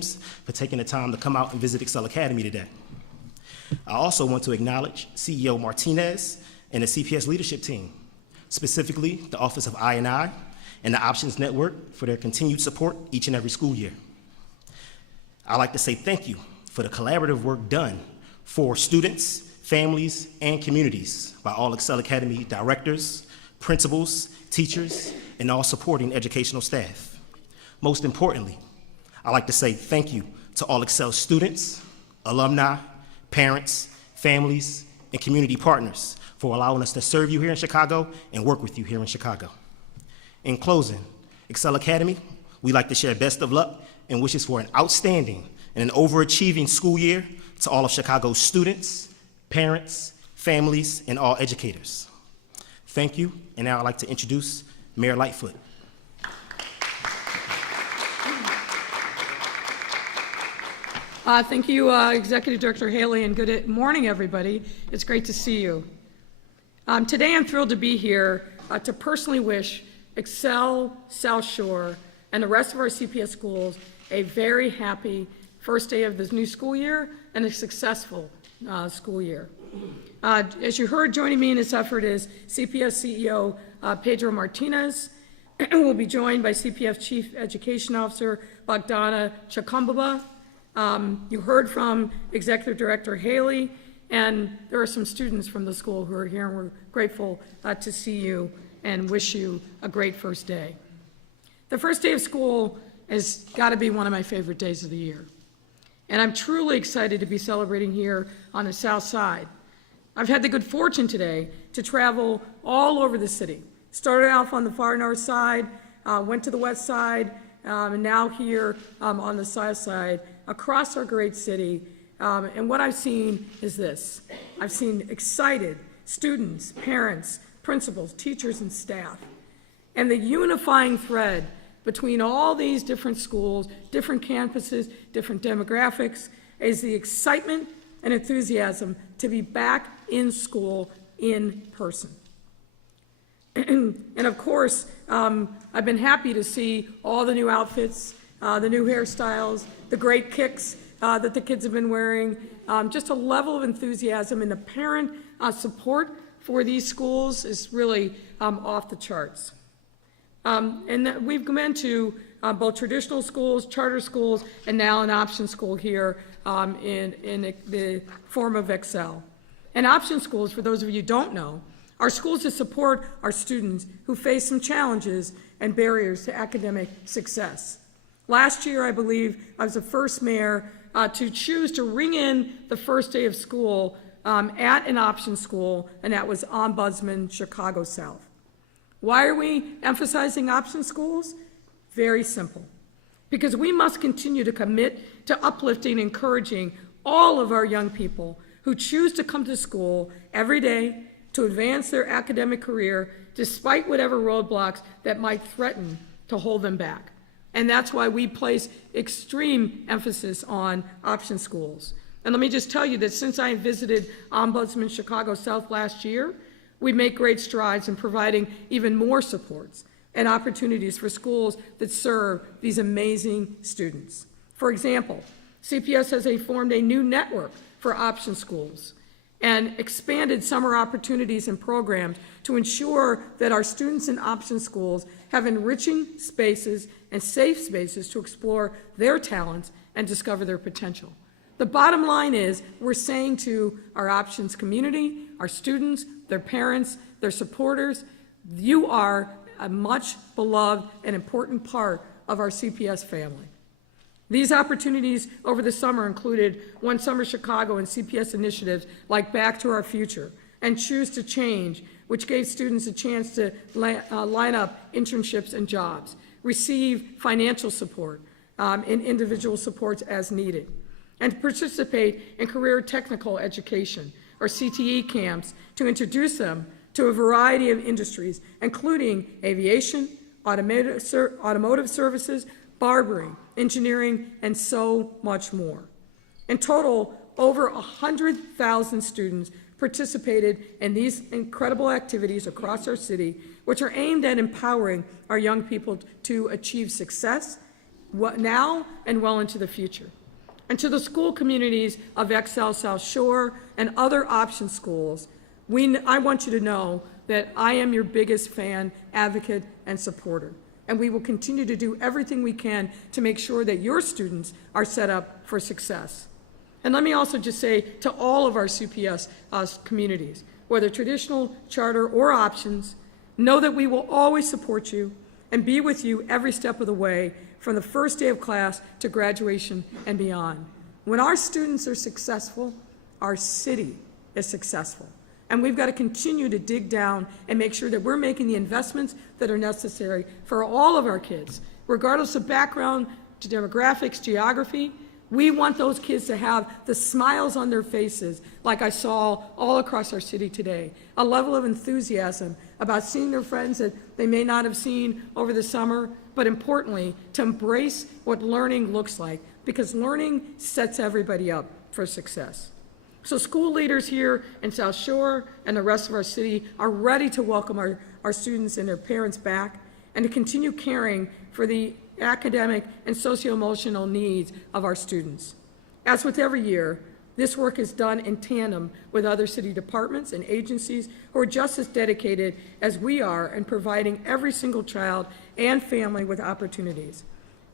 James, for taking the time to come out and visit Excel Academy today. I also want to acknowledge CEO Martinez and the CPS leadership team, specifically the Office of I&I and the Options Network for their continued support each and every school year. I'd like to say thank you for the collaborative work done for students, families, and communities by all Excel Academy directors, principals, teachers, and all supporting educational staff. Most importantly, I'd like to say thank you to all Excel students, alumni, parents, families, and community partners for allowing us to serve you here in Chicago and work with you here in Chicago. In closing, Excel Academy, we'd like to share best of luck and wishes for an outstanding and an overachieving school year to all of Chicago's students, parents, families, and all educators. Thank you, and now I'd like to introduce Mayor Lightfoot. Thank you, Executive Director Haley, and good morning, everybody. It's great to see you. Today I'm thrilled to be here to personally wish Excel, South Shore, and the rest of our CPS schools a very happy first day of this new school year and a successful school year. As you heard, joining me in this effort is CPS CEO Pedro Martinez. We'll be joined by CPS Chief Education Officer Bogdana Chakumbaba. You heard from Executive Director Haley, and there are some students from the school who are here, and we're grateful to see you and wish you a great first day. The first day of school has got to be one of my favorite days of the year, and I'm truly excited to be celebrating here on the South Side. I've had the good fortune today to travel all over the city. Started off on the far north side, went to the west side, and now here on the south side, across our great city. And what I've seen is this. I've seen excited students, parents, principals, teachers, and staff. And the unifying thread between all these different schools, different campuses, different demographics, is the excitement and enthusiasm to be back in school in person. And of course, I've been happy to see all the new outfits, the new hairstyles, the great kicks that the kids have been wearing, just a level of enthusiasm, and the parent support for these schools is really off the charts. And we've been to both traditional schools, charter schools, and now an option school here in the form of Excel. And option schools, for those of you who don't know, are schools that support our students who face some challenges and barriers to academic success. Last year, I believe, I was the first mayor to choose to ring in the first day of school at an option school, and that was Ombudsman Chicago South. Why are we emphasizing option schools? Very simple. Because we must continue to commit to uplifting and encouraging all of our young people who choose to come to school every day to advance their academic career despite whatever roadblocks that might threaten to hold them back. And that's why we place extreme emphasis on option schools. And let me just tell you that since I visited Ombudsman Chicago South last year, we make great strides in providing even more supports and opportunities for schools that serve these amazing students. For example, CPS has formed a new network for option schools and expanded summer opportunities and programs to ensure that our students in option schools have enriching spaces and safe spaces to explore their talents and discover their potential. The bottom line is we're saying to our options community, our students, their parents, their supporters, you are a much beloved and important part of our CPS family. These opportunities over the summer included One Summer Chicago and CPS initiatives like Back to Our Future and Choose to Change, which gave students a chance to line up internships and jobs, receive financial support and individual supports as needed, and participate in career technical education, or CTE camps, to introduce them to a variety of industries, including aviation, automotive services, barbering, engineering, and so much more. In total, over 100,000 students participated in these incredible activities across our city, which are aimed at empowering our young people to achieve success now and well into the future. And to the school communities of Excel South Shore and other option schools, I want you to know that I am your biggest fan, advocate, and supporter. And we will continue to do everything we can to make sure that your students are set up for success. And let me also just say to all of our CPS communities, whether traditional, charter, or options, know that we will always support you and be with you every step of the way, from the first day of class to graduation and beyond. When our students are successful, our city is successful. And we've got to continue to dig down and make sure that we're making the investments that are necessary for all of our kids, regardless of background, demographics, geography. We want those kids to have the smiles on their faces like I saw all across our city today, a level of enthusiasm about seeing their friends that they may not have seen over the summer, but importantly, to embrace what learning looks like, because learning sets everybody up for success. So school leaders here in South Shore and the rest of our city are ready to welcome our students and their parents back and to continue caring for the academic and socio-emotional needs of our students. As with every year, this work is done in tandem with other city departments and agencies who are just as dedicated as we are in providing every single child and family with opportunities.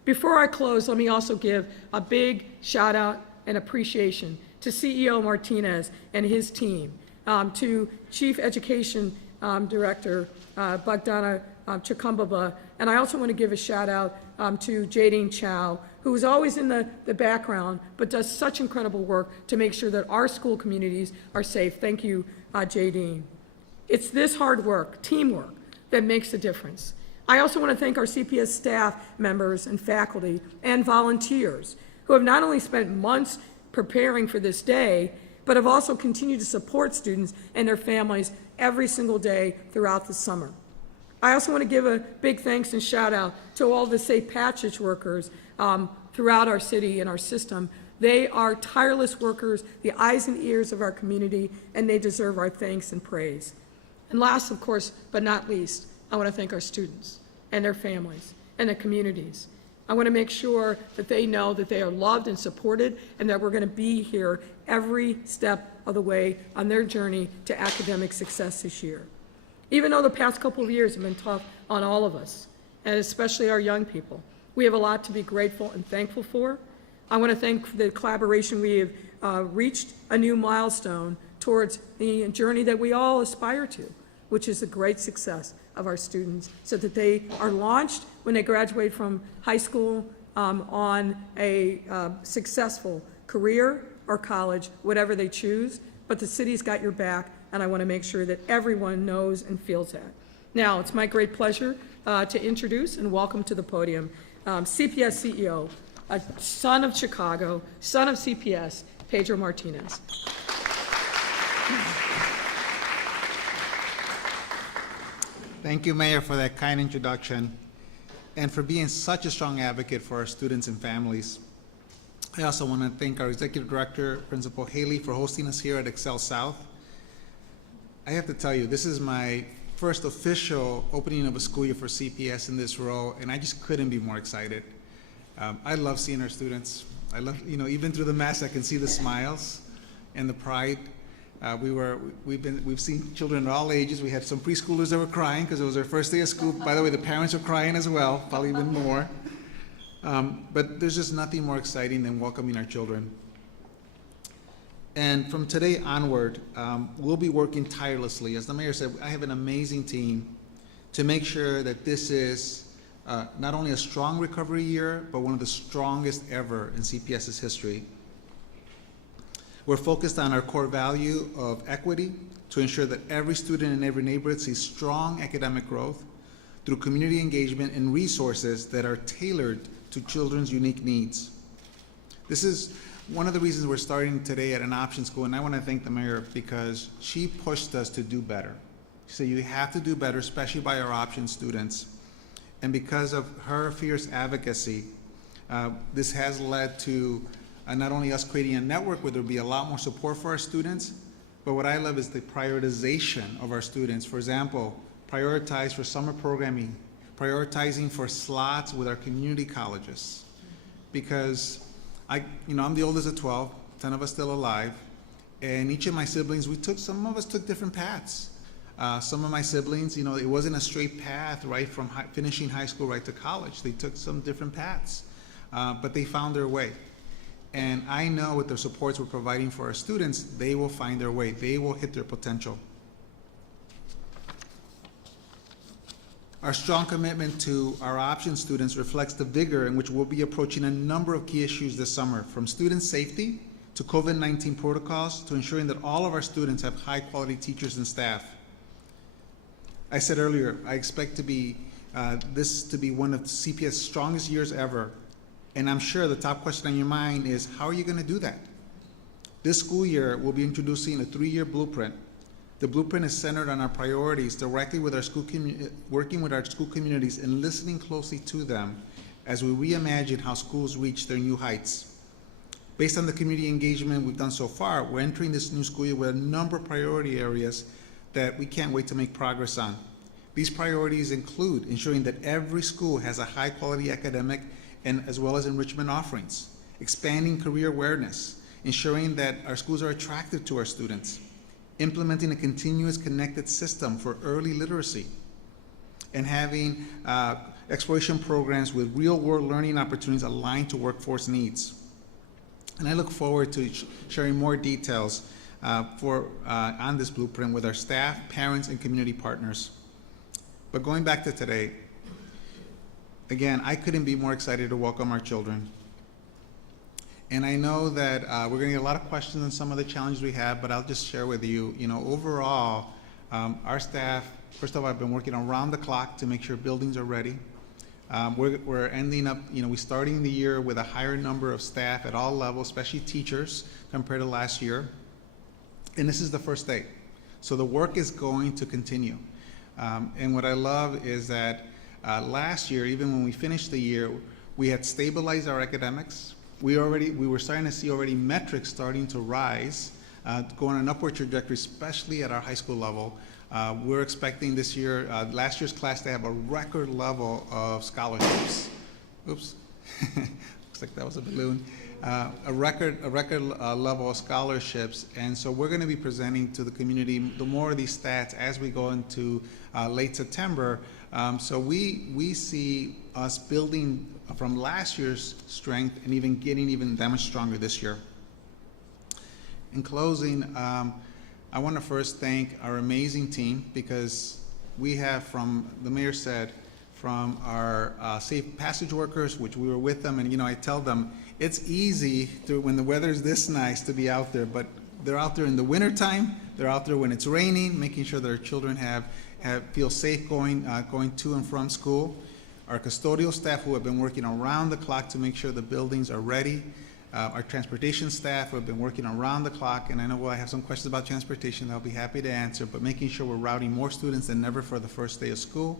Before I close, let me also give a big shout out and appreciation to CEO Martinez and his team, to Chief Education Director Bogdana Chakumbaba, and I also want to give a shout out to Jadine Chow, who is always in the background but does such incredible work to make sure that our school communities are safe. Thank you, Jadine. It's this hard work, teamwork, that makes a difference. I also want to thank our CPS staff members and faculty and volunteers who have not only spent months preparing for this day, but have also continued to support students and their families every single day throughout the summer. I also want to give a big thanks and shout out to all the safe passage workers throughout our city and our system. They are tireless workers, the eyes and ears of our community, and they deserve our thanks and praise. And last, of course, but not least, I want to thank our students and their families and their communities. I want to make sure that they know that they are loved and supported and that we're going to be here every step of the way on their journey to academic success this year. Even though the past couple of years have been tough on all of us, and especially our young people, we have a lot to be grateful and thankful for. I want to thank the collaboration. We have reached a new milestone towards the journey that we all aspire to, which is the great success of our students, so that they are launched when they graduate from high school on a successful career or college, whatever they choose. But the city's got your back, and I want to make sure that everyone knows and feels that. Now, it's my great pleasure to introduce and welcome to the podium CPS CEO, a son of Chicago, son of CPS, Pedro Martinez. Thank you, Mayor, for that kind introduction and for being such a strong advocate for our students and families. I also want to thank our Executive Director, Principal Haley, for hosting us here at Excel South. I have to tell you, this is my first official opening of a school year for CPS in this role, and I just couldn't be more excited. I love seeing our students. I love, even through the mess, I can see the smiles and the pride. We've seen children at all ages. We had some preschoolers that were crying because it was their first day of school. By the way, the parents were crying as well, probably even more. But there's just nothing more exciting than welcoming our children. And from today onward, we'll be working tirelessly. As the mayor said, I have an amazing team to make sure that this is not only a strong recovery year, but one of the strongest ever in CPS's history. We're focused on our core value of equity to ensure that every student in every neighborhood sees strong academic growth through community engagement and resources that are tailored to children's unique needs. This is one of the reasons we're starting today at an option school, and I want to thank the mayor because she pushed us to do better. She said, you have to do better, especially by our option students. And because of her fierce advocacy, this has led to not only us creating a network where there'll be a lot more support for our students, but what I love is the prioritization of our students. For example, prioritize for summer programming, prioritizing for slots with our community colleges. because I'm the oldest of 12, 10 of us still alive, and each of my siblings, some of us took different paths. Some of my siblings, it wasn't a straight path right from finishing high school right to college. They took some different paths, but they found their way. And I know with the supports we're providing for our students, they will find their way. They will hit their potential. Our strong commitment to our option students reflects the vigor in which we'll be approaching a number of key issues this summer, from student safety to COVID-19 protocols to ensuring that all of our students have high-quality teachers and staff. I said earlier, I expect this to be one of CPS' strongest years ever, and I'm sure the top question on your mind is, how are you going to do that? This school year, we'll be introducing a 3-year blueprint. The blueprint is centered on our priorities, directly with our working with our school communities and listening closely to them as we reimagine how schools reach their new heights. Based on the community engagement we've done so far, we're entering this new school year with a number of priority areas that we can't wait to make progress on. These priorities include ensuring that every school has a high-quality academic and as well as enrichment offerings, expanding career awareness, ensuring that our schools are attractive to our students, implementing a continuous connected system for early literacy, and having exploration programs with real-world learning opportunities aligned to workforce needs. And I look forward to sharing more details on this blueprint with our staff, parents, and community partners. But going back to today, again, I couldn't be more excited to welcome our children. And I know that we're going to get a lot of questions on some of the challenges we have, but I'll just share with you, overall, our staff, first of all, I've been working around the clock to make sure buildings are ready. We're ending up, we're starting the year with a higher number of staff at all levels, especially teachers, compared to last year. And this is the first day. So the work is going to continue. And what I love is that last year, even when we finished the year, we had stabilized our academics. We were starting to see already metrics starting to rise, going on an upward trajectory, especially at our high school level. We're expecting this year, last year's class, to have a record level of scholarships. Oops, looks like that was a balloon. A record level of scholarships, and so we're going to be presenting to the community the more of these stats as we go into late September. So we see us building from last year's strength and even getting even that much stronger this year. In closing, I want to first thank our amazing team, because we have, from the mayor said, from our safe passage workers, which we were with them, and I tell them it's easy when the weather's this nice to be out there, but they're out there in the wintertime, they're out there when it's raining, making sure that our children feel safe going to and from school. Our custodial staff, who have been working around the clock to make sure the buildings are ready. Our transportation staff, who have been working around the clock, and I know I have some questions about transportation that I'll be happy to answer, but making sure we're routing more students than ever for the first day of school.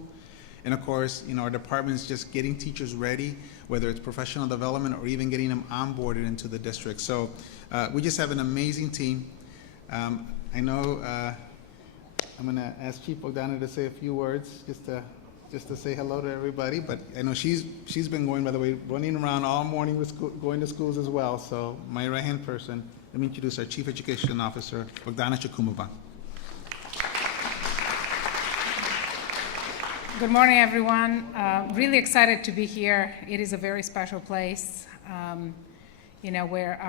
And of course, our department's just getting teachers ready, whether it's professional development or even getting them onboarded into the district. So we just have an amazing team. I know I'm going to ask Chief Bogdana to say a few words just to say hello to everybody, but I know she's been going, by the way, running around all morning with going to schools as well. So my right-hand person, let me introduce our Chief Education Officer, Bogdana Chukumova. Good morning, everyone. Really excited to be here. It is a very special place, where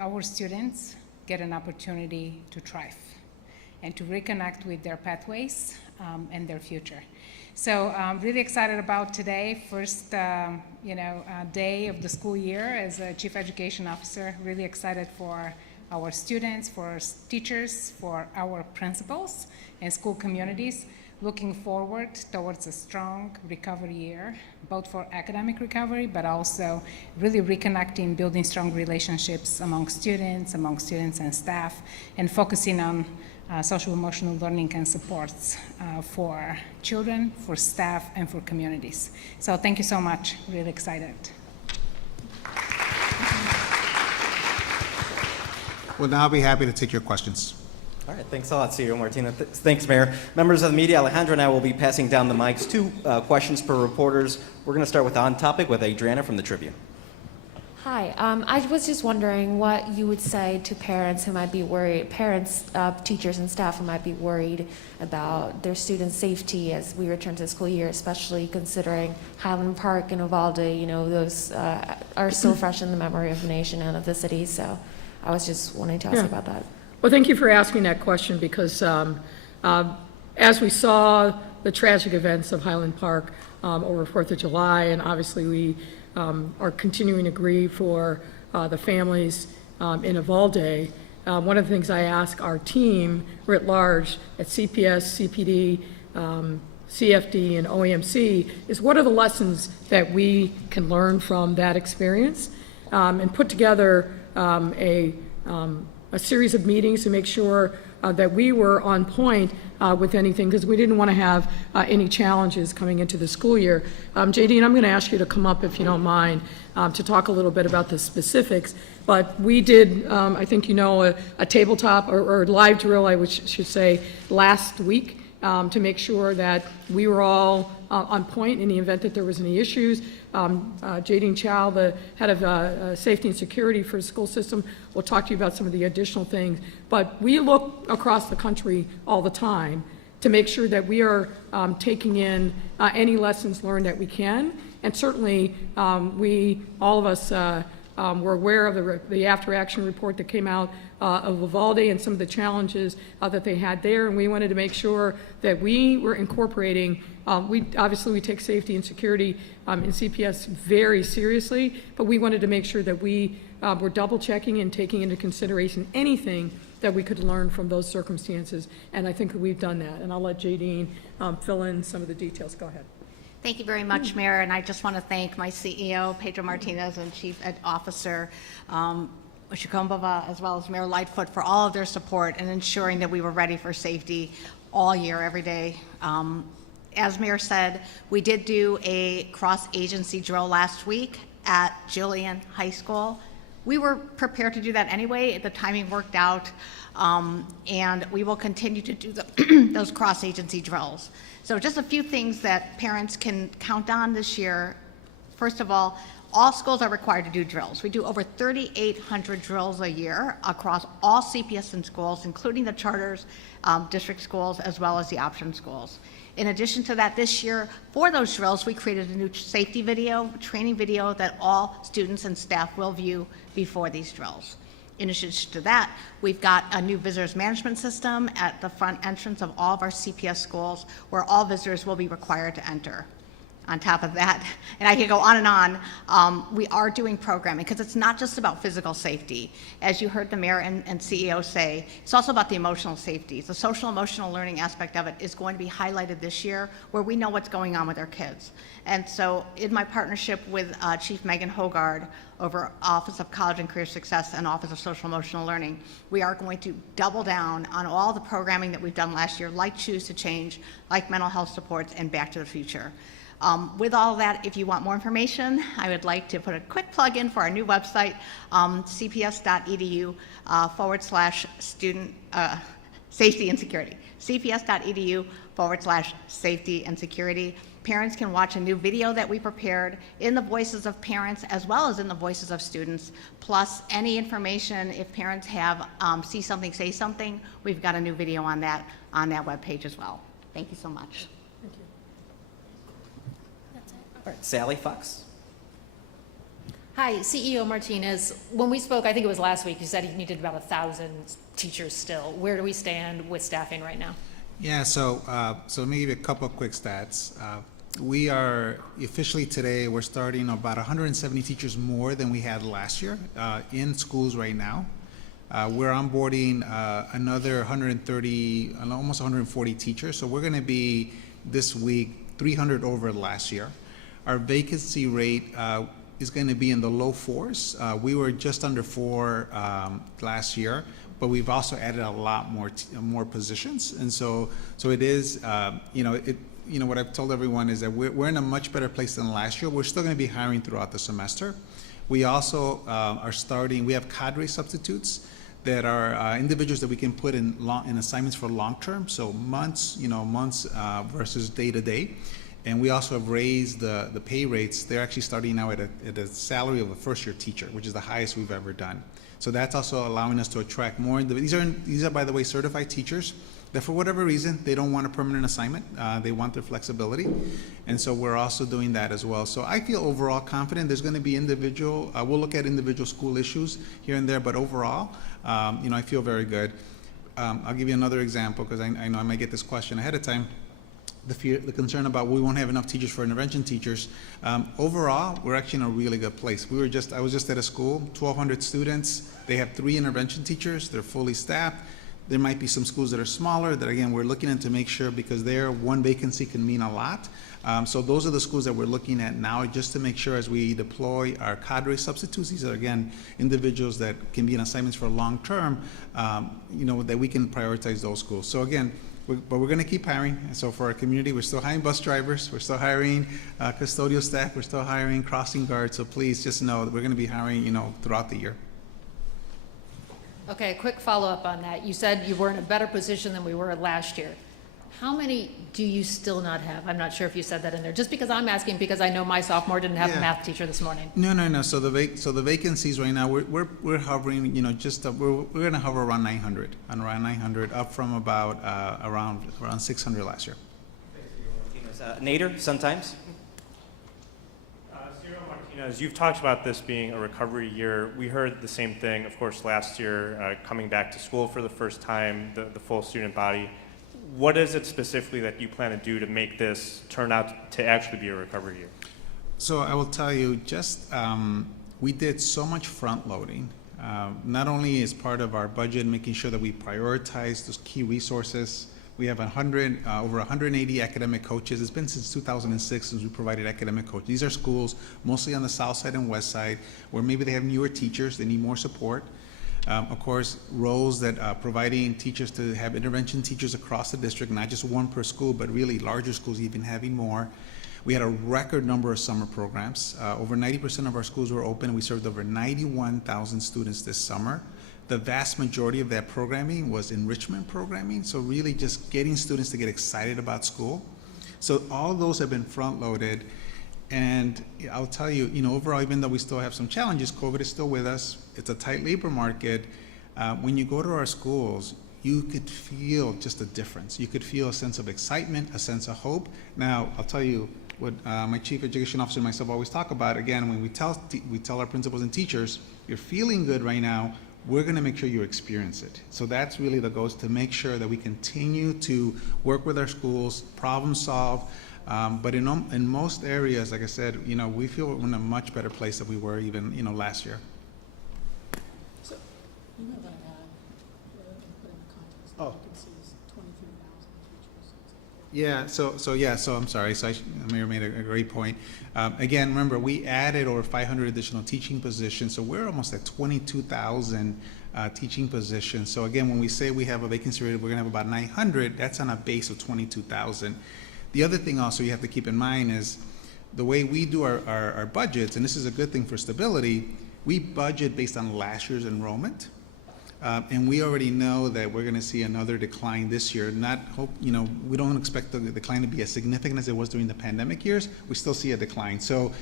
our students get an opportunity to thrive and to reconnect with their pathways and their future. So I'm really excited about today, first day of the school year as a Chief Education Officer. Really excited for our students, for our teachers, for our principals and school communities. Looking forward towards a strong recovery year, both for academic recovery, but also really reconnecting, building strong relationships among students and staff, and focusing on social emotional learning and supports for children, for staff, and for communities. So thank you so much, really excited. We'll now be happy to take your questions. All right, thanks a lot, CEO Martina. Thanks, Mayor. Members of the media, Alejandro and I will be passing down the mics. 2 questions per reporters. We're going to start with On Topic with Adriana from the Tribune. Hi, I was just wondering what you would say to parents who might be worried, teachers and staff who might be worried about their students' safety as we return to the school year, especially considering Highland Park and Uvalde, you know, those are still fresh in the memory of the nation and of the city. So I was just wanting to ask about that. Well, thank you for asking that question because as we saw the tragic events of Highland Park over 4th of July, and obviously we are continuing to grieve for the families in Uvalde. One of the things I ask our team writ large at CPS, CPD, CFD, and OEMC is what are the lessons that we can learn from that experience, and put together a series of meetings to make sure that we were on point with anything, because we didn't want to have any challenges coming into the school year. JD, and I'm going to ask you to come up, if you don't mind, to talk a little bit about the specifics. But we did, I think you know, a tabletop or live drill, I should say, last week to make sure that we were all on point in the event that there was any issues. Jadine Chow, the head of safety and security for the school system, will talk to you about some of the additional things. But we look across the country all the time to make sure that we are taking in any lessons learned that we can. And certainly, all of us were aware of the after-action report that came out of Uvalde and some of the challenges that they had there, and we wanted to make sure that we were incorporating, we take safety and security in CPS very seriously, but we wanted to make sure that we were double checking and taking into consideration anything that we could learn from those circumstances, and I think that we've done that, and I'll let Jadine fill in some of the details. Go ahead. Thank you very much, Mayor, and I just want to thank my CEO, Pedro Martinez, and Chief Ed Officer Shikombova, as well as Mayor Lightfoot, for all of their support and ensuring that we were ready for safety all year, every day. As Mayor said, we did do a cross-agency drill last week at Julian High School. We were prepared to do that anyway. The timing worked out, and we will continue to do those cross-agency drills. So just a few things that parents can count on this year. First of all schools are required to do drills. We do over 3,800 drills a year across all CPS and schools, including the charters, district schools, as well as the option schools. In addition to that, this year, for those drills, we created a new safety video, training video that all students and staff will view before these drills. In addition to that, we've got a new visitors management system at the front entrance of all of our CPS schools where all visitors will be required to enter. On top of that, and I can go on and on, we are doing programming because it's not just about physical safety. As you heard the mayor and CEO say, it's also about the emotional safety. The social emotional learning aspect of it is going to be highlighted this year where we know what's going on with our kids. And so in my partnership with Chief Megan Hogard over Office of College and Career Success and Office of Social Emotional Learning, we are going to double down on all the programming that we've done last year, like Choose to Change, like mental health supports, and Back to the Future. With all that, if you want more information, I would like to put a quick plug in for our new website, cps.edu /student safety and security. cps.edu /safety and security. Parents can watch a new video that we prepared in the voices of parents as well as in the voices of students. Plus, any information, if parents have see something, say something, we've got a new video on that webpage as well. Thank you so much. All right, Sally Fox. Hi, CEO Martinez. When we spoke, I think it was last week, you said you needed about 1,000 teachers still. Where do we stand with staffing right now? Yeah, so let me give you a couple of quick stats. We are officially today, we're starting about 170 teachers more than we had last year in schools right now. We're onboarding another 130, almost 140 teachers. So we're going to be this week 300 over last year. Our vacancy rate is going to be in the low 4s. We were just under 4 last year, but we've also added a lot more positions, and so it is what I've told everyone is that we're in a much better place than last year. We're still going to be hiring throughout the semester. We also we have cadre substitutes that are individuals that we can put in assignments for long term, so months versus day to day. And we also have raised the pay rates. They're actually starting now at a salary of a first-year teacher, which is the highest we've ever done. So that's also allowing us to attract more. These are, by the way, certified teachers that for whatever reason, they don't want a permanent assignment. They want their flexibility. And so we're also doing that as well. So I feel overall confident. There's going to be individual, we'll look at individual school issues here and there, but overall, I feel very good. I'll give you another example because I know I might get this question ahead of time. The concern about we won't have enough teachers for intervention teachers. Overall, we're actually in a really good place. I was just at a school, 1,200 students. They have 3 intervention teachers. They're fully staffed. There might be some schools that are smaller that, again, we're looking at to make sure because there, one vacancy can mean a lot. So those are the schools that we're looking at now just to make sure as we deploy our cadre substitutes, these are, again, individuals that can be in assignments for long term, that we can prioritize those schools. So again, but we're going to keep hiring. And so for our community, we're still hiring bus drivers. We're still hiring custodial staff. We're still hiring crossing guards. So please just know that we're going to be hiring, throughout the year. Okay, quick follow-up on that. You said you were in a better position than we were last year. How many do you still not have? I'm not sure if you said that in there. Just because I'm asking, because I know my sophomore didn't have a math teacher this morning. No. So the vacancies right now, we're hovering, we're going to hover around 900, up from about around 600 last year. Nader, Sun-Times. As you've talked about this being a recovery year, we heard the same thing, of course, last year, coming back to school for the first time, the full student body. What is it specifically that you plan to do to make this turn out to actually be a recovery year? So I will tell you, we did so much front loading, not only as part of our budget, making sure that we prioritize those key resources. We have over 180 academic coaches. It's been since 2006 since we provided academic coaches. These are schools mostly on the south side and west side where maybe they have newer teachers, they need more support. Of course, roles that providing teachers to have intervention teachers across the district, not just one per school, but really larger schools even having more. We had a record number of summer programs. Over 90% of our schools were open. We served over 91,000 students this summer. The vast majority of that programming was enrichment programming, so really just getting students to get excited about school. So all those have been front-loaded, and I'll tell you, overall, even though we still have some challenges, COVID is still with us. It's a tight labor market. When you go to our schools, you could feel just a difference. You could feel a sense of excitement, a sense of hope. Now, I'll tell you what my chief education officer and myself always talk about. Again, when we tell our principals and teachers, you're feeling good right now, we're going to make sure you experience it. So that's really the goal, is to make sure that we continue to work with our schools, problem solve. But in most areas, like I said, we feel we're in a much better place than we were even, last year. So, you know that, put in the context, Oh. vacancies, 23,000 teachers. Yeah, so I'm sorry. So Mayor made a great point. Again, remember, we added over 500 additional teaching positions, so we're almost at 22,000 teaching positions. So again, when we say we have a vacancy rate, we're going to have about 900, that's on a base of 22,000. The other thing also you have to keep in mind is the way we do our budgets, and this is a good thing for stability, we budget based on last year's enrollment. And we already know that we're going to see another decline this year. We don't expect the decline to be as significant as it was during the pandemic years. We still see a decline. So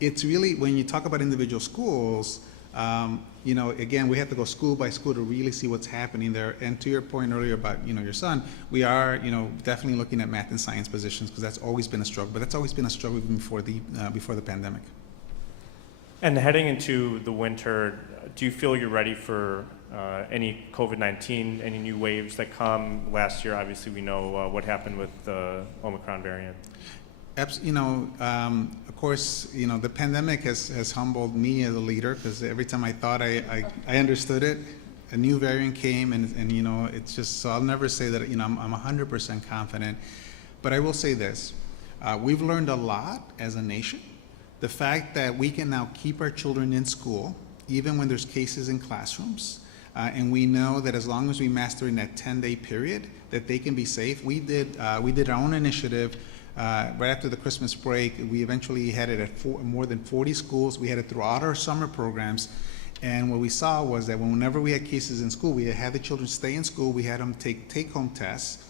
it's really, when you talk about individual schools, again, we have to go school by school to really see what's happening there. And to your point earlier about, your son, we are, definitely looking at math and science positions because that's always been a struggle. But that's always been a struggle even before the pandemic. And heading into the winter, do you feel you're ready for any COVID-19, any new waves that come? Last year, obviously, we know what happened with the Omicron variant. Of course, the pandemic has humbled me as a leader because every time I thought I understood it, a new variant came, and it's just, so I'll never say that, I'm 100% confident. But I will say this, we've learned a lot as a nation. The fact that we can now keep our children in school, even when there's cases in classrooms, and we know that as long as we master in that 10-day period, that they can be safe. We did our own initiative right after the Christmas break. We eventually had it at more than 40 schools. We had it throughout our summer programs. And what we saw was that whenever we had cases in school, we had the children stay in school. We had them take take-home tests.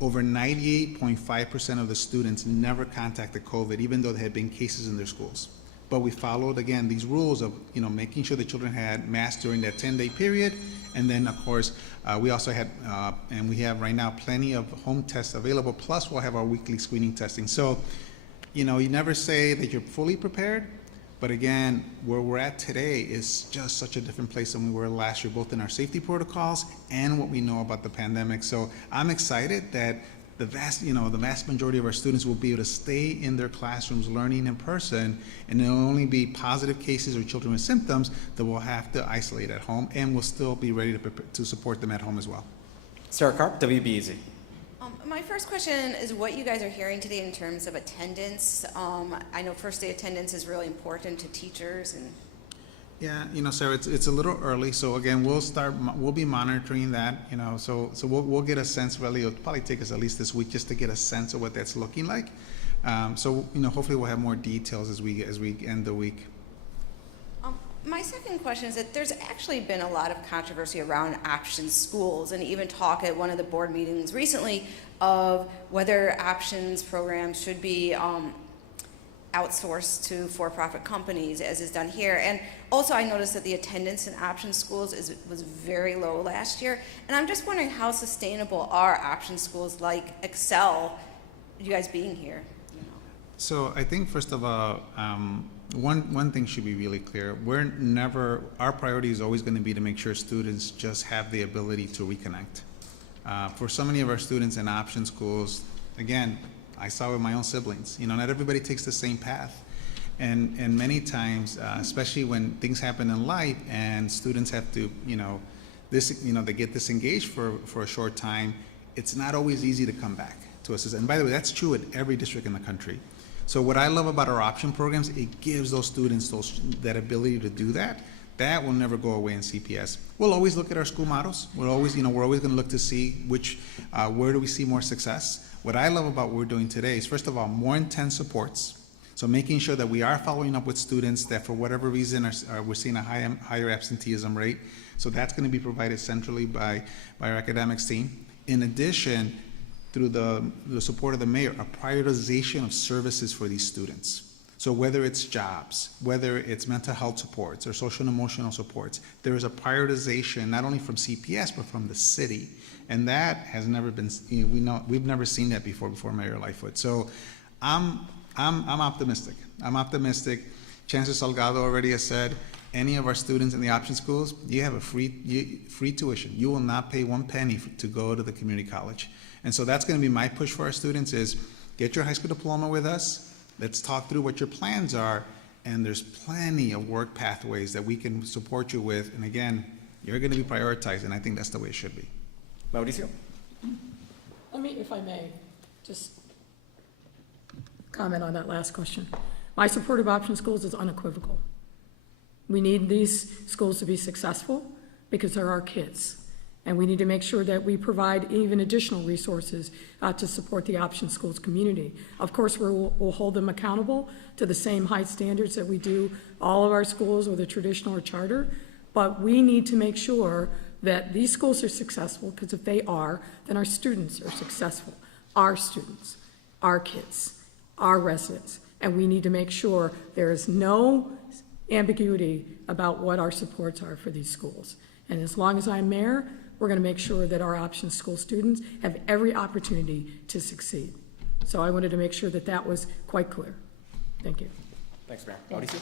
over 98.5% of the students never contacted COVID, even though there had been cases in their schools. But we followed, again, these rules of, making sure the children had masks during that 10-day period. And then, of course, we also had, and we have right now plenty of home tests available, plus we'll have our weekly screening testing. So, you never say that you're fully prepared, but again, where we're at today is just such a different place than we were last year, both in our safety protocols and what we know about the pandemic. So I'm excited that the vast majority of our students will be able to stay in their classrooms learning in person, and there'll only be positive cases or children with symptoms that we'll have to isolate at home, and we'll still be ready to support them at home as well. Sarah Karp, WBEZ. My first question is what you guys are hearing today in terms of attendance. I know first day attendance is really important to teachers and. Yeah, Sarah, it's a little early. So again, we'll be monitoring that, so we'll get a sense. Really, it'll probably take us at least this week just to get a sense of what that's looking like. So hopefully we'll have more details as we end the week. My second question is that there's actually been a lot of controversy around option schools, and even talk at one of the board meetings recently of whether options programs should be outsourced to for-profit companies, as is done here. And also I noticed that the attendance in option schools was very low last year, and I'm just wondering how sustainable are option schools like Excel, you guys being here? So I think first of all, one thing should be really clear. Our priority is always going to be to make sure students just have the ability to reconnect. For so many of our students in option schools, again, I saw with my own siblings, not everybody takes the same path. And many times, especially when things happen in life and students have to, they get disengaged for a short time, it's not always easy to come back to us. And by the way, that's true at every district in the country. So what I love about our option programs, it gives those students that ability to do that. That will never go away in CPS. We'll always look at our school models. We're always going to look to see where do we see more success. What I love about what we're doing today is, first of all, more intense supports. So making sure that we are following up with students that for whatever reason we're seeing a higher absenteeism rate. So that's going to be provided centrally by our academics team. In addition, through the support of the mayor, a prioritization of services for these students. So whether it's jobs, whether it's mental health supports or social and emotional supports, there is a prioritization not only from CPS but from the city, and that has never been. We've never seen that before Mayor Lightfoot. So I'm optimistic. I'm optimistic. Chancellor Salgado already has said, any of our students in the option schools, you have a free tuition. You will not pay one penny to go to the community college. And so that's going to be my push for our students is get your high school diploma with us. Let's talk through what your plans are. And there's plenty of work pathways that we can support you with. And again, you're going to be prioritized. And I think that's the way it should be. Mauricio? Let me, if I may, just comment on that last question. My support of option schools is unequivocal. We need these schools to be successful because they're our kids. And we need to make sure that we provide even additional resources to support the option schools community. Of course, we'll hold them accountable to the same high standards that we do all of our schools, whether traditional or charter, but we need to make sure that these schools are successful, because if they are, then our students are successful. Our students, our kids, our residents, and we need to make sure there is no ambiguity about what our supports are for these schools. And as long as I'm mayor, we're going to make sure that our option school students have every opportunity to succeed. So I wanted to make sure that that was quite clear. Thank you. Thanks, Mayor. Mauricio?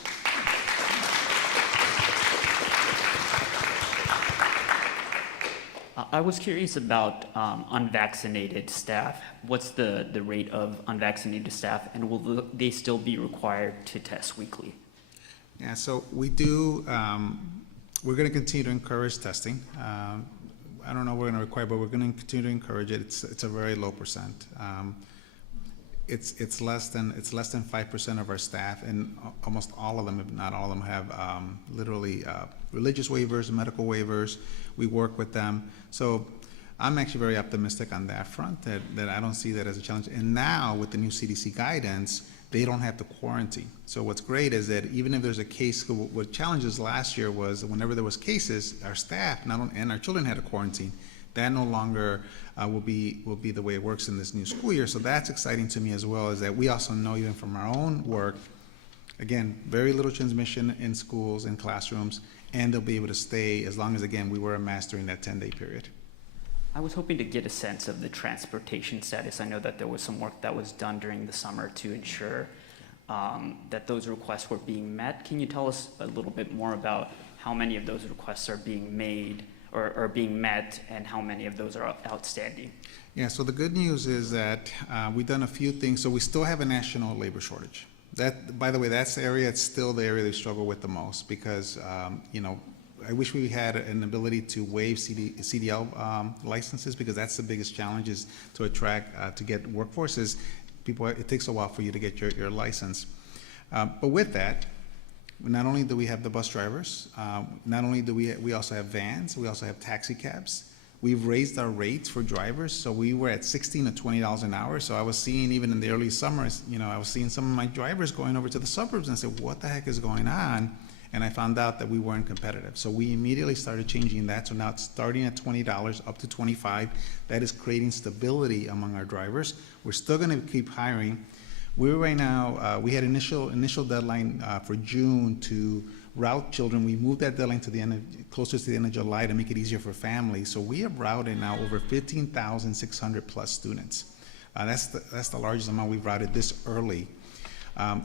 I was curious about unvaccinated staff. What's the rate of unvaccinated staff, and will they still be required to test weekly? Yeah, so we do, we're going to continue to encourage testing. I don't know what we're going to require, but we're going to continue to encourage it. It's a very low percent. It's less than 5% of our staff, and almost all of them, if not all of them, have literally religious waivers, medical waivers. We work with them, so I'm actually very optimistic on that front. That I don't see that as a challenge. And now with the new CDC guidance, they don't have to quarantine. So what's great is that even if there's a case, what challenges last year was whenever there was cases, our staff and our children had to quarantine. That no longer will be the way it works in this new school year. So that's exciting to me as well, is that we also know even from our own work, again, very little transmission in schools and classrooms, and they'll be able to stay as long as, again, we wear a mask during that 10-day period. I was hoping to get a sense of the transportation status. I know that there was some work that was done during the summer to ensure that those requests were being met. Can you tell us a little bit more about how many of those requests are being made or being met, and how many of those are outstanding? Yeah, so the good news is that we've done a few things. So we still have a national labor shortage. That, by the way, that's the area, it's still the area they struggle with the most, because, I wish we had an ability to waive CDL licenses, because that's the biggest challenge, is to attract, to get workforces. People, it takes a while for you to get your license. But with that, not only do we have the bus drivers, not only do we also have vans, we also have taxi cabs. We've raised our rates for drivers, so we were at $16 to $20 an hour. So I was seeing, even in the early summers, I was seeing some of my drivers going over to the suburbs, and I said, what the heck is going on? And I found out that we weren't competitive. So we immediately started changing that. So now it's starting at $20 up to $25. That is creating stability among our drivers. We're still gonna keep hiring. We're right now, we had initial deadline for June to route children. We moved that deadline to the end of, closer to the end of July, to make it easier for families. So we have routed now over 15,600 plus students. That's the largest amount we've routed this early.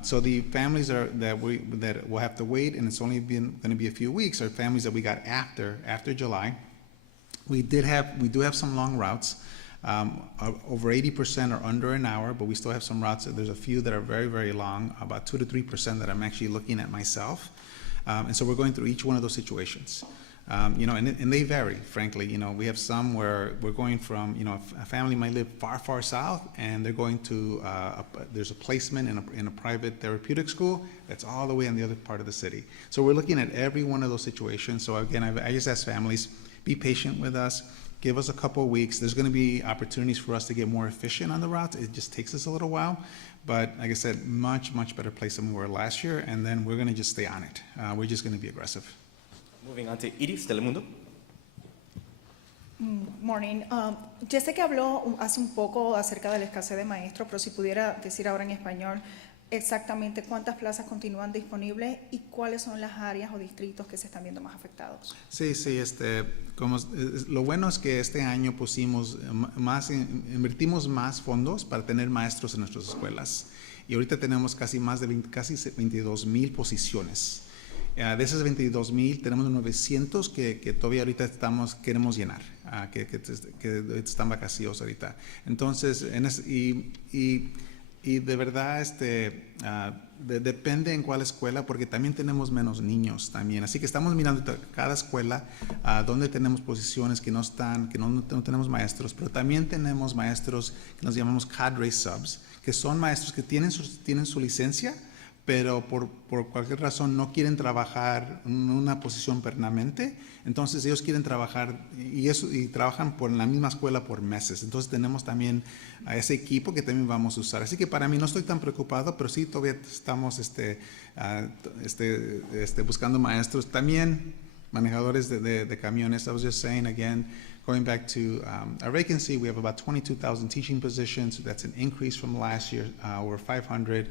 So the families that will have to wait, and it's only going to be a few weeks, are families that we got after July. We do have some long routes. Over 80% are under an hour, but we still have some routes. There's a few that are very, very long, about 2 to 3% that I'm actually looking at myself. And so we're going through each one of those situations. And they vary, frankly. We have some where we're going from, a family might live far, far south, and they're going to, there's a placement in a private therapeutic school that's all the way in the other part of the city. So we're looking at every one of those situations. So again, I just ask families, be patient with us. Give us a couple of weeks. There's going to be opportunities for us to get more efficient on the routes. It just takes us a little while. But like I said, much, much better place than we were last year. And then we're going to just stay on it. We're just going to be aggressive. Moving on to Iris, Telemundo. Morning. Ya sé que habló hace un poco acerca de la escasez de maestros, pero si pudiera decir ahora en español exactamente cuántas plazas continúan disponibles y cuáles son las áreas o distritos que se están viendo más afectados. Sí, lo bueno es que este año invertimos más fondos para tener maestros en nuestras escuelas. Y ahorita tenemos casi 22,000 posiciones. De esas 22,000 tenemos 900 que todavía ahorita queremos llenar, que están vacíos ahorita. Entonces, y de verdad, depende en cuál escuela, porque también tenemos menos niños también. Así que estamos mirando cada escuela donde tenemos posiciones que no tenemos maestros, pero también tenemos maestros que nos llamamos cadre subs, que son maestros que tienen su licencia, pero por cualquier razón no quieren trabajar en una posición permanente. Entonces ellos quieren trabajar y trabajan en la misma escuela por meses. Entonces tenemos también a ese equipo que también vamos a usar. Así que para mí no estoy tan preocupado, pero sí todavía estamos buscando maestros. También manejadores de camiones. I was just saying again, going back to our vacancy, we have about 22,000 teaching positions. That's an increase from last year, over 500.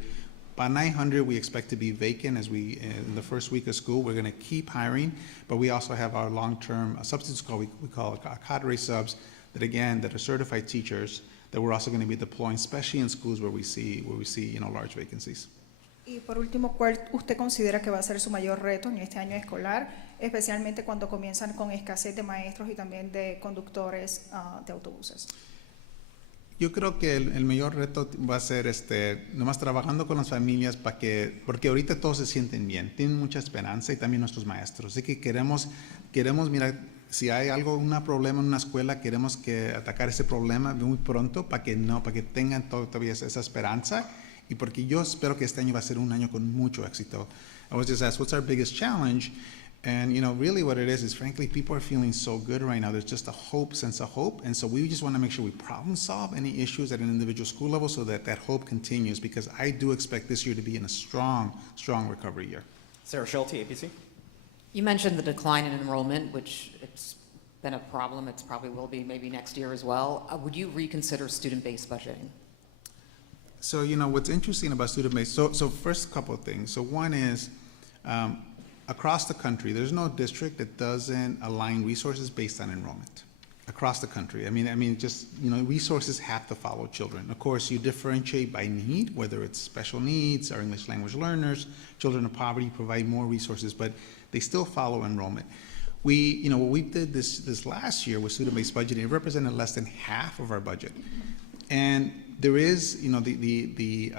About 900 we expect to be vacant in the first week of school. We're going to keep hiring, but we also have our long-term substitute school, we call it cadre subs, that are certified teachers that we're also going to be deploying, especially in schools where we see large vacancies. Y por último, ¿cuál usted considera que va a ser su mayor reto en este año escolar, especialmente cuando comienzan con escasez de maestros y también de conductores de autobuses? Yo creo que el mayor reto va a ser nomás trabajando con las familias porque ahorita todos se sienten bien, tienen mucha esperanza, y también nuestros maestros. Así que queremos mirar si hay un problema en una escuela, queremos atacar ese problema muy pronto para que tengan todavía esa esperanza, y porque yo espero que este año va a ser un año con mucho éxito. I was just asked, what's our biggest challenge? And really what it is frankly, people are feeling so good right now. There's just sense of hope. And so we just want to make sure we problem solve any issues at an individual school level so that hope continues, because I do expect this year to be in a strong, strong recovery year. Sarah Schulte, APC. You mentioned the decline in enrollment, which it's been a problem. It's probably will be maybe next year as well. Would you reconsider student-based budgeting? So, what's interesting about student-based, so first couple of things. So one is, across the country, there's no district that doesn't align resources based on enrollment. Across the country. I mean, just, resources have to follow children. Of course, you differentiate by need, whether it's special needs or English language learners, children of poverty, provide more resources, but they still follow enrollment. What we did this last year with student-based budgeting, it represented less than half of our budget. And there is, the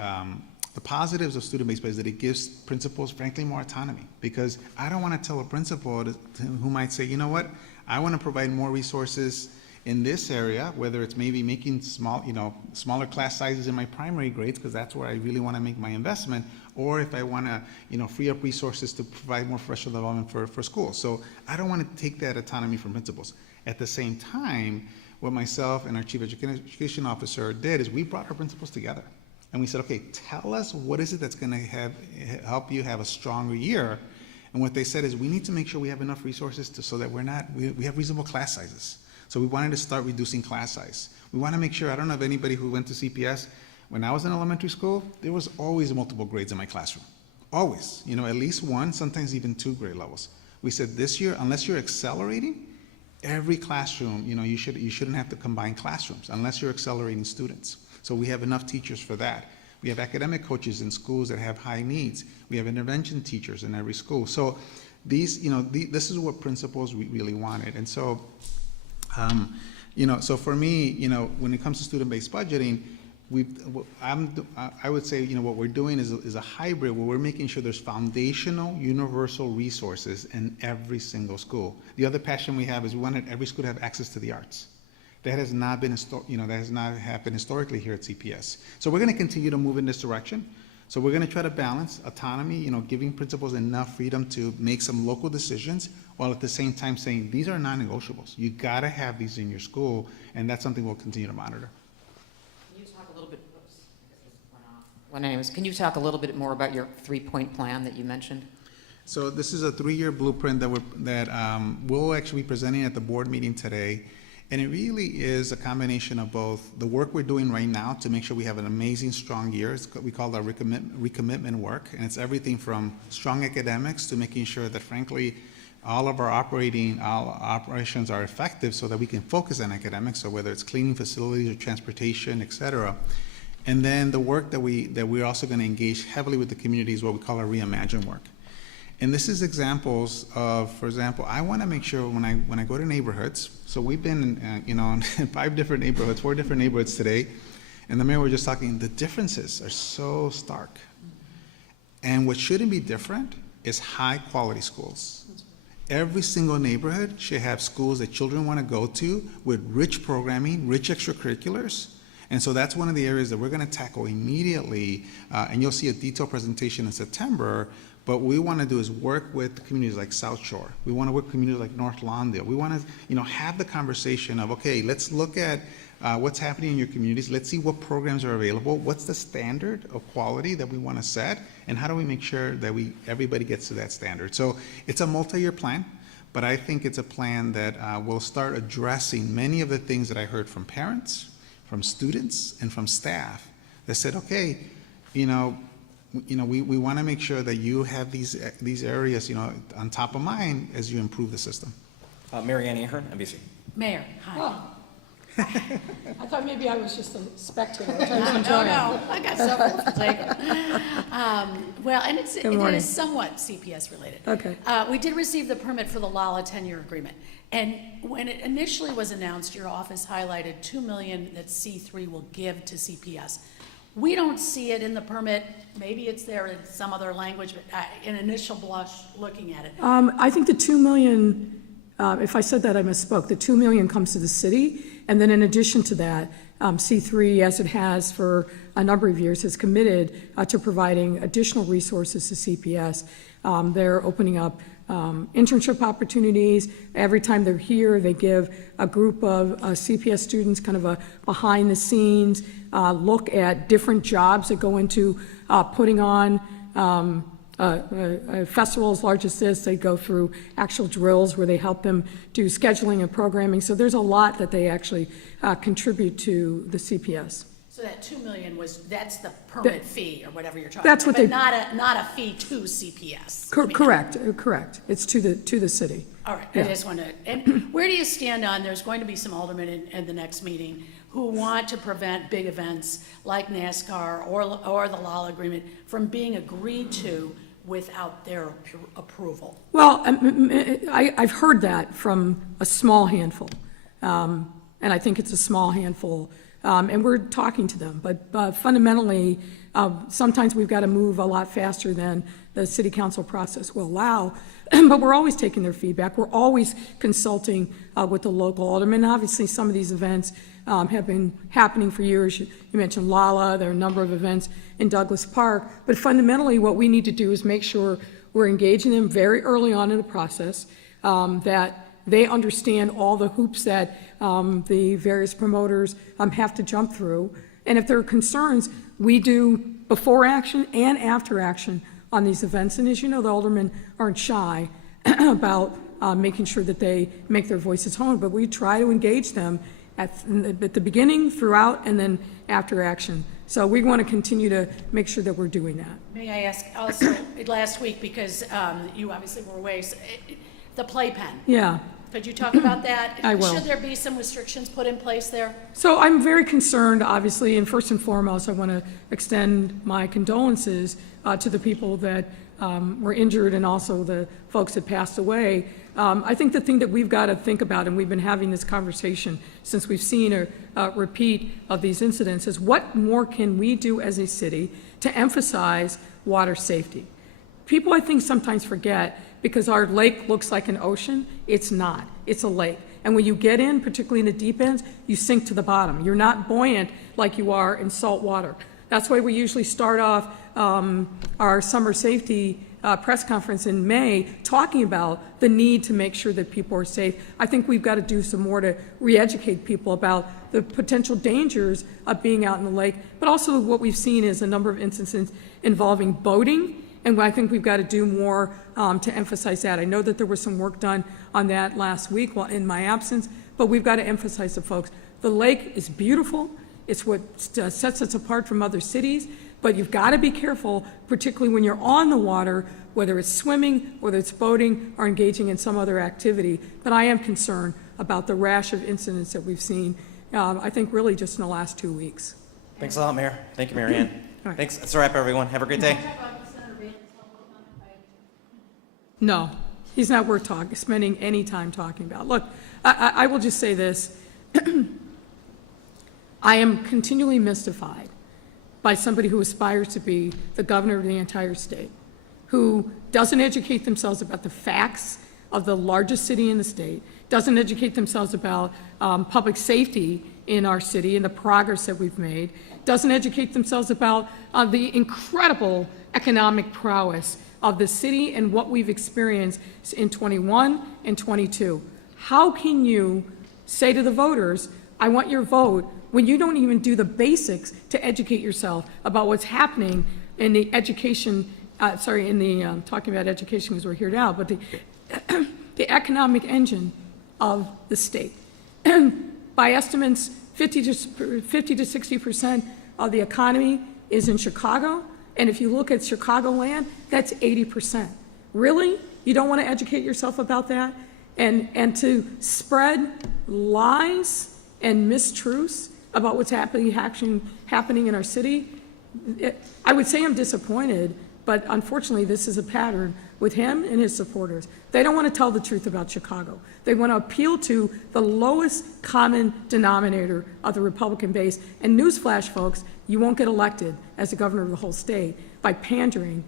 positives of student-based budgeting is that it gives principals, frankly, more autonomy. Because I don't want to tell a principal who might say, you know what, I want to provide more resources in this area, whether it's maybe making smaller class sizes in my primary grades, because that's where I really want to make my investment, or if I want to, free up resources to provide more professional development for schools. So I don't want to take that autonomy from principals. At the same time, what myself and our chief education officer did is we brought our principals together. And we said, okay, tell us what is it that's going to help you have a stronger year. And what they said is we need to make sure we have enough resources so that we have reasonable class sizes. So we wanted to start reducing class size. We want to make sure, I don't know if anybody who went to CPS, when I was in elementary school, there was always multiple grades in my classroom. Always, at least one, sometimes even 2 grade levels. We said this year, unless you're accelerating, every classroom, you shouldn't have to combine classrooms unless you're accelerating students. So we have enough teachers for that. We have academic coaches in schools that have high needs. We have intervention teachers in every school. So this is what principals really wanted. And so, so for me, when it comes to student-based budgeting, I would say, what we're doing is a hybrid where we're making sure there's foundational, universal resources in every single school. The other passion we have is we wanted every school to have access to the arts. That has not been, happened historically here at CPS. So we're going to continue to move in this direction. So we're going to try to balance autonomy, giving principals enough freedom to make some local decisions, while at the same time saying these are non-negotiables. You got to have these in your school, and that's something we'll continue to monitor. Can you talk a little bit? Can you talk a little bit more about your 3-point plan that you mentioned? So this is a 3-year blueprint that we'll actually be presenting at the board meeting today. And it really is a combination of both the work we're doing right now to make sure we have an amazing, strong year. We call that recommitment work. And it's everything from strong academics to making sure that, frankly, all of our operations are effective so that we can focus on academics. So whether it's cleaning facilities or transportation, et cetera. And then the work that we're also going to engage heavily with the community is what we call our reimagine work. And this is examples of, for example, I want to make sure when I go to neighborhoods, so we've been in 4 different neighborhoods today, and the mayor were just talking, the differences are so stark. And what shouldn't be different is high quality schools. Every single neighborhood should have schools that children want to go to with rich programming, rich extracurriculars. And so that's one of the areas that we're going to tackle immediately, and you'll see a detailed presentation in September. But what we want to do is work with communities like South Shore. We want to work with communities like North Lawndale. We want to, have the conversation of, okay, let's look at what's happening in your communities. Let's see what programs are available. What's the standard of quality that we want to set, and how do we make sure that everybody gets to that standard? So it's a multi-year plan, but I think it's a plan that will start addressing many of the things that I heard from parents, from students, and from staff that said, okay, we want to make sure that you have these areas, on top of mind as you improve the system. Mary Ann Ahern, NBC. Mayor, hi. Oh. I thought maybe I was just a spectator. Trying to enjoy it. No, I got several to take. Well, and it morning. is somewhat CPS related. Okay. We did receive the permit for the LALA 10-year agreement. And when it initially was announced, your office highlighted $2 million that C3 will give to CPS. We don't see it in the permit. Maybe it's there in some other language, but an initial blush looking at it. I think the $2 million, if I said that, I misspoke. The $2 million comes to the city, and then in addition to that, C3, as it has for a number of years, has committed to providing additional resources to CPS. They're opening up internship opportunities. Every time they're here, they give a group of CPS students kind of a behind the scenes look at different jobs that go into putting on a festival as large as this, they go through actual drills where they help them do scheduling and programming. So there's a lot that they actually contribute to the CPS. So that 2 million that's the permit fee or whatever you're talking That's about, what but not a fee to CPS. Correct. It's to the city. All right, Yeah. I just want to, and where do you stand on, there's going to be some aldermen in the next meeting who want to prevent big events like NASCAR or the LALA agreement from being agreed to without their approval? Well, I've heard that from a small handful, and I think it's a small handful, and we're talking to them. But fundamentally, sometimes we've got to move a lot faster than the city council process will allow, but we're always taking their feedback. We're always consulting with the local aldermen. Obviously, some of these events have been happening for years. You mentioned LALA, there are a number of events in Douglas Park, but fundamentally what we need to do is make sure we're engaging them very early on in the process, that they understand all the hoops that the various promoters have to jump through. And if there are concerns, we do before action and after action on these events. And as you know, the aldermen aren't shy about making sure that they make their voices heard, but we try to engage them at the beginning, throughout, and then after action. So we want to continue to make sure that we're doing that. May I ask also, last week, because you obviously were away, the playpen. Yeah. Could you talk about that? I will. Should there be some restrictions put in place there? So I'm very concerned, obviously, and first and foremost, I want to extend my condolences to the people that were injured and also the folks that passed away. I think the thing that we've got to think about, and we've been having this conversation since we've seen a repeat of these incidents, is what more can we do as a city to emphasize water safety? People, I think, sometimes forget, because our lake looks like an ocean. It's not. It's a lake. And when you get in, particularly in the deep ends, you sink to the bottom. You're not buoyant like you are in salt water. That's why we usually start off our summer safety press conference in May talking about the need to make sure that people are safe. I think we've got to do some more to re-educate people about the potential dangers of being out in the lake, but also what we've seen is a number of instances involving boating, and I think we've got to do more to emphasize that. I know that there was some work done on that last week while in my absence, but we've got to emphasize to folks, the lake is beautiful. It's what sets us apart from other cities, but you've got to be careful, particularly when you're on the water, whether it's swimming, whether it's boating, or engaging in some other activity. But I am concerned about the rash of incidents that we've seen, I think really just in the last 2 weeks. Thanks a lot, Mayor. Thank you, Mary Ann. Right. Thanks. That's a wrap, everyone. Have a great day. No, he's not worth spending any time talking about. Look, I will just say this. I am continually mystified by somebody who aspires to be the governor of the entire state, who doesn't educate themselves about the facts of the largest city in the state, doesn't educate themselves about public safety in our city and the progress that we've made, doesn't educate themselves about the incredible economic prowess of the city and what we've experienced in 21 and 22. How can you say to the voters, I want your vote, when you don't even do the basics to educate yourself about what's happening in the education, talking about education because we're here now, but the economic engine of the state. By estimates, 50 to 60% of the economy is in Chicago, and if you look at Chicagoland, that's 80%. Really? You don't want to educate yourself about that? And to spread lies and mistruths about what's happening in our city, I would say I'm disappointed, but unfortunately this is a pattern with him and his supporters. They don't want to tell the truth about Chicago. They want to appeal to the lowest common denominator of the Republican base. And newsflash, folks, you won't get elected as the governor of the whole state by pandering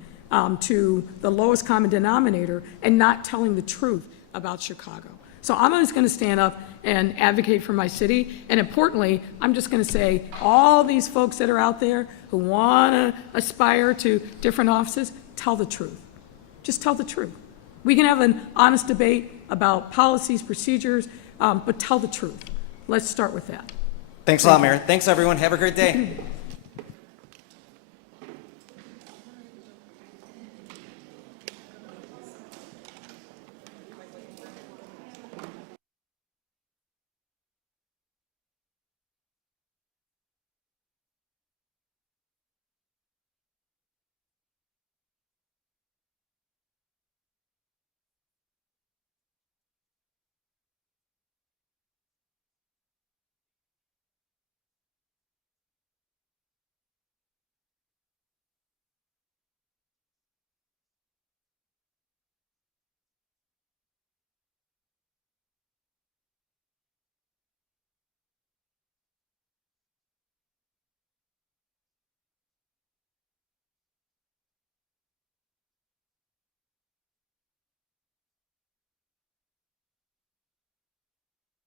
to the lowest common denominator and not telling the truth about Chicago. So I'm always going to stand up and advocate for my city. And importantly, I'm just going to say, all these folks that are out there who want to aspire to different offices, tell the truth. Just tell the truth. We can have an honest debate about policies, procedures, but tell the truth. Let's start with that. Thanks a lot, Mayor. Thanks, everyone. Have a great day.